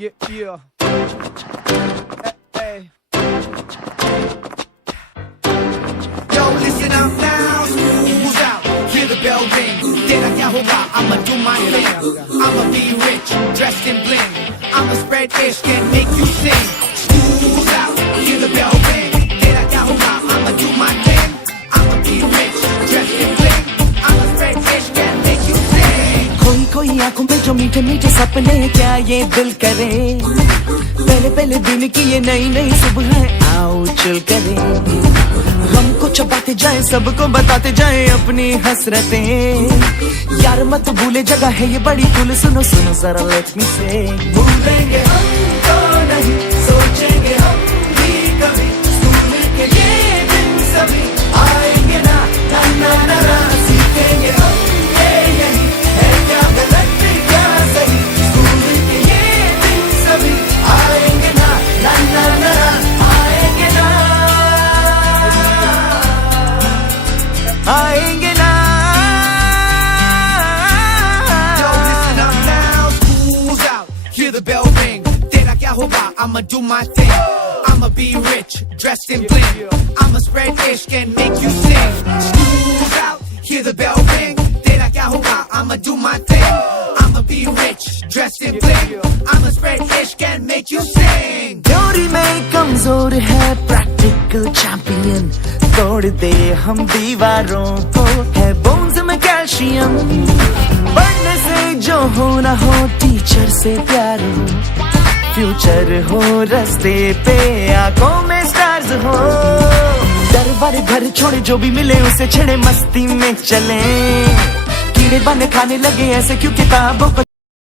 Yeah. Hey. Yo, listen up now. Who's out? Hear the bell ring. Tera kya hoga? I'ma do my thing. I'ma be rich, dressed in bling. I'ma spread ish and make you sing. Who's out? Hear the bell ring. Tera kya hoga? I'ma do my thing. I'ma be rich, dressed in bling. I'ma spread ish and make you sing. कोई कोई आंखों पे जो मीठे मीठे सपने क्या ये दिल करे, पहले पहले दिन की ये नई नई सुबह आओ चल करे, हमको चबाते जाए सबको बताते जाए अपनी हसरतें, यार मत भूले जगह है ये बड़ी कुल, सुनो सुनो जरा लेट मी से, भूलेंगे हम तो नहीं सोचेंगे हम भी कभी, स्कूल के ये दिन सभी आएंगे ना ना ना ना ना, सीखेंगे हम ये यही है क्या गलत क्या सही, स्कूल के ये दिन सभी आएंगे ना ना ना ना आएंगे ना आएंगे ना। Yo, listen up now. School's out. Hear the bell ring. Tera kya hoga? I'ma do my thing. I'ma be rich, dressed in bling. I'ma spread ish and make you sing. School's out. Hear the bell ring. Tera kya hoga? I'ma do my thing. I'ma be rich, dressed in bling. I'ma spread ish and make you sing. Theory में कमजोर है practical champion, तोड़ दे हम दीवारों को, है bones में calcium, पढ़ने से जो हो ना हो टीचर से प्यार हो, फ्यूचर हो रास्ते पे आंखों में स्टार्स हो, डर वाले घर छोड़े जो भी मिले उसे छेड़े मस्ती में चले, कीड़े बन खाने लगे ऐसे क्यों किताबों को